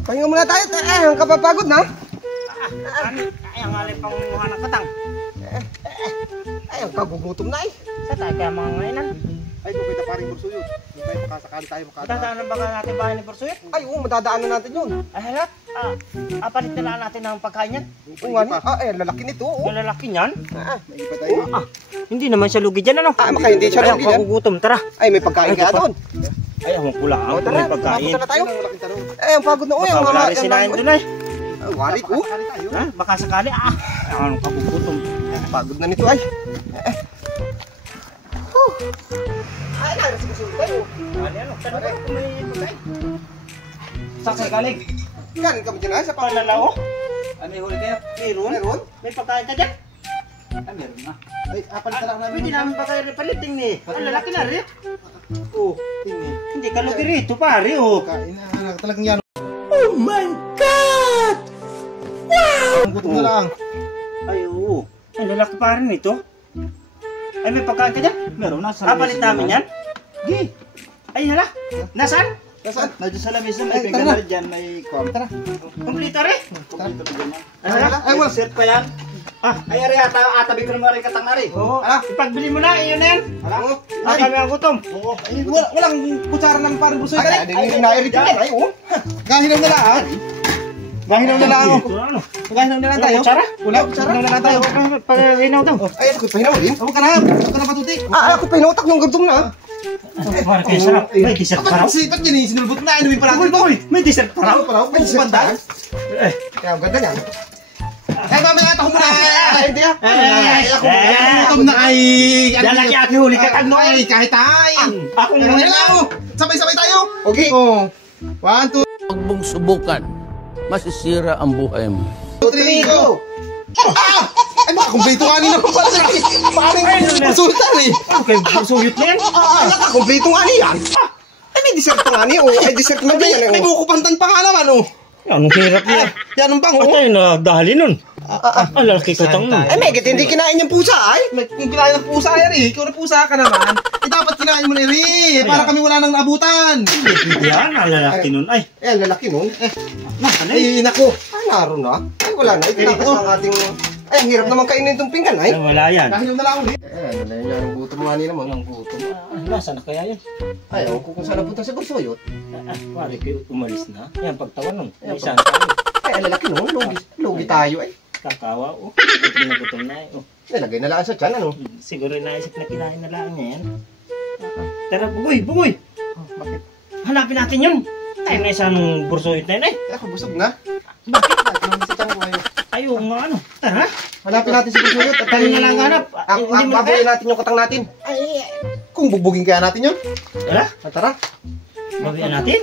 Pahinga muna tayo. Ang kapapagod na. Ay, ang alay pang muha ng katang. Ay, ang kagugutom na eh. Sa tayo kaya mga ngainan. Ay, kung kita paring Bursuyot. Hindi tayo makasakali tayo makadaan. Matadaanan ba natin bahay ni Bursuyot? Ay, oo, madadaanan natin yun. Ay, halat. Palit na lang natin ng pagkain yan. Oo nga, lalaki nito. Yung lalaki niyan. May iba tayo. Hindi naman siya lugi dyan, ano? Maka hindi siya lugi dyan. Ay, kagugutom, tara. Ay, may pagkain kaya doon. Ay, ang kulang ang may pagkain. Tara tayo. Ay, ang pagod na o. Baka wala rin sinayin doon ay. Wari ko. Ha? Baka sakali, ang kagugutom. Pagod na nito ay. Ay, nagsigasunod tayo. Ano? Tanong ko kung may pagkain. Sakay kalig. Galing kami dyan ay sa Panlalao? Ano yung huli kayo? Meron? Meron? May pagkain ka dyan? Meron na. Ay, apan ka lang namin. Pwede namin pa kayo paliting ni. Ang lalaki na rin. Oo, tingin. Hindi ka lugi rito pare, oh. Kain na, talagang yan. Oh my God! Wow! Ang gutom na lang. Ay, oo. Ang lalaki pa rin ito. Ay, may pagkain ka dyan? Meron na. Papalit namin yan? Gi. Ay, hala. Nasaan? Nasaan? Nandiyan sa lamesa, Ay, may tara pinggan na. dyan, may kwam. Tara. Kumplito rin? Kompleto na dyan yan. Ay, hala. Ay, wala. Set pa yan. Ay, ari, atabi ko naman rin katang ari. Oo. Ipagbili mo na, iyon na yan. Oo. Kami ang gutom. Oo. Ay, walang kutsara ng parang Bursuyot. Ay, hindi nairit ka ay, oh. Gahilaw na lang. Gahilaw na lang ako. Ito, ano? Gahilaw na lang tayo. Kutsara? Wala, kutsara na lang tayo. Pag-inaw daw. Ay, ako pahinaw din. Huwag ka na. Huwag ka na patuti. Ako pahinaw nung gutom na. Para kayo sarap. May dessert pa raw. Ba't yun eh? Sinulbot na. Inumin pa natin. May dessert pa raw. May banda. Eh. Kaya ang ganda niyan. Ay, mamaya ako muna. Ay, hindi ah. Ay, ako gutom na ay. Lalaki aki huli ka tagno Ay, kahit ay. Ako Meron muna na lang. ako. Sabay-sabay tayo. Okay. Oh. 1, 2, Huwag mong subukan. Masisira ang buhay mo. 3, go. Ay, makakumpleto ka nila pa pala. Parang konsultan eh. Okay, suyot na yan. Kompleto nga niyan. Ay, may dessert pa nga niya. Oh, ay dessert na May yan. buko pantan pa nga naman oh. Anong hirap Ay, yan? yan ang bango. Ba't tayo nagdahali nun? Ang lalaki ka tang nun. Ay, may hindi kinain yung pusa ay. Kung kinain ng pusa ay rin, ikaw na pusa ka naman, dapat kinain mo na rin. Para kami wala nang naabutan. Yan, ang lalaki nun. Ay, Eh, ang lalaki nun. Ay, nako. Ay, naroon na. Ay, wala na. Itinakas ang ating... Ay, ang hirap naman kainin itong pinggan ay. wala yan. Dahil na lang ulit. Eh, ano na yan. Ang gutom nga nila mo. Ang gutom. Nasaan na kaya yan? Ay, ako kung saan napunta si Bursuyot. Pare kayo umalis na. Yan, pagtawan nun. May isang tayo. Ay, ang lalaki nun. Lugi tayo ay. Kakawa, oh. Gutom na gutom na, oh. Nilagay na lang sa tiyan, ano? Siguro naisip na kinain na lang niya yan. Tara, bugoy, bugoy! Bakit? Hanapin natin yun! Tayo na isang Bursuyot na yun, ay! Ay, ako busog na. Bakit? Ano sa tiyan ko ngayon? Ayaw nga, ano? Tara! Hanapin natin si Bursuyot. At Tayo na lang hanap. Hindi mo na babuin kaya? natin yung katang natin. Ay, Kung bubugin kaya natin yun. tara! Tara. Bawian natin?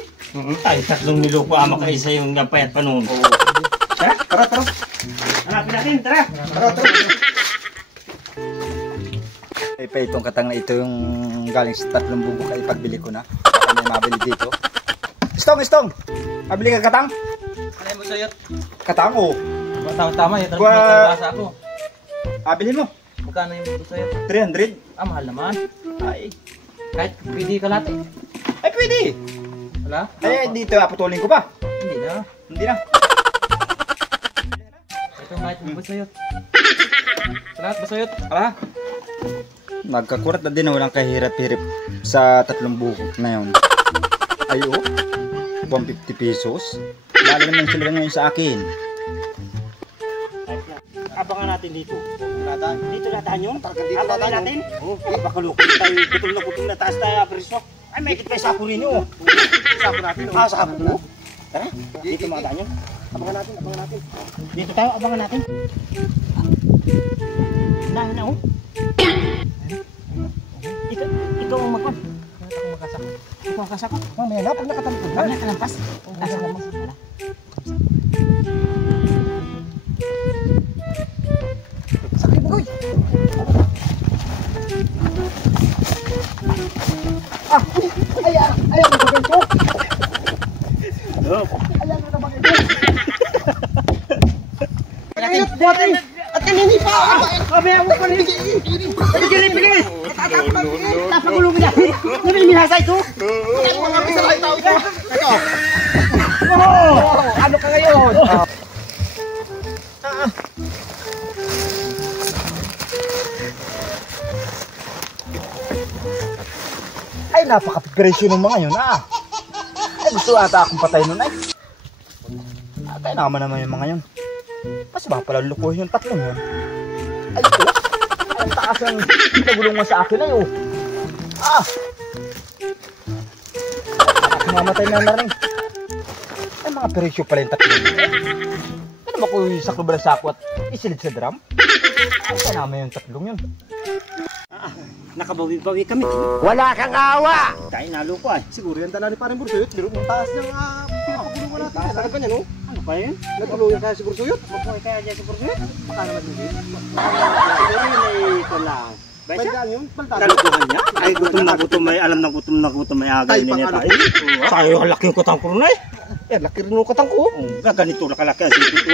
Tayo tatlong niloko ama kaisa yung napayat pa noon. Tara! Tara, tara. Hanapin natin, tara! Tara, tara. Ay, pa itong katang na ito yung galing sa 3 bubok ay pagbili ko na. Baka may mabili dito. Istong! Mabili ka katang? Ano mo sa'yo? Katang, oh. Tama yun. Gua- Basa ako. Mabili mo. Magkano yung gusto sa'yo? 300. Mahal naman. Ay, Kahit pwede ka lahat eh. ay pwede. Wala? Ay, dito aputulin ko pa. Hindi na. Hindi na. Ito kahit yung gusto sa'yo. Lahat ba sa'yo? Ah. Nagkakurat na din, walang kahirap-hirap sa 3 bukok na yun. Ay, oh. 150 pesos. Lalo naman sila ngayon sa akin. Abangan natin dito. Nataan. Dito nataan yun? Dito Abangan nataan natin? yun. Baka lukot tayo, gutom na taas tayo apreso. Ay, may kit kayo sapo rin yun. Sapo natin. Sapo mo? Tara, dito mga tayo. Abangan natin, abangan natin. Dito tayo, abangan natin. Na, oh. Ikaw ang magkon. Ikaw ang kasako. Mamaya na, pag nakatalikod na. Huwag na kalampas. Nasa lampas. Wala. Sakit mo, Goy. Ayaw mo ba ganito? Ayaw mo na ba ganito? At kanini pa! Mamaya mo pa rin. Bigyan. Tapagulong na. Sabi niya. binasa ito? Mga pisalay tao ko. Ikaw. Ano ka ngayon? Ay, napaka-presyo ng mga yun, ah. Ay, gusto ata akong patay nun, ay. Kaya naman yung mga yun. Mas ba pala lukuhin yung tatlong yun? Ay, ito. Ang taas ang nagulong mo sa akin, ay, oh. Ah! Mamatay na rin. Ay, mga presyo pala yung tatlong yun. Ano ba ko yung saklo ba ng sako at isilid sa drum? Ay, kaya naman yung tatlong yun. Nakabawi-bawi kami. Wala kang awa! Tayo nalo ko ay. Siguro yan tala ni parang Bursuyot. Biro mong taas ng pinakabulungan natin. Taas na ganyan, no? Ano pa yun? Naguluyan kaya si Bursuyot. Mabuhay kaya dyan sa Bursuyot? Baka naman hindi. Siguro yun ay ito lang. Basta? Bandaan yun? Bandaan. Kalukuhan niya? Ay, gutom na gutom may alam na gutom may agay Ay, nila pang tayo. Tayo ang laking kutang ko na eh. Eh, laki rin yung katang ko. Ganito na kalaki ang sipit ko.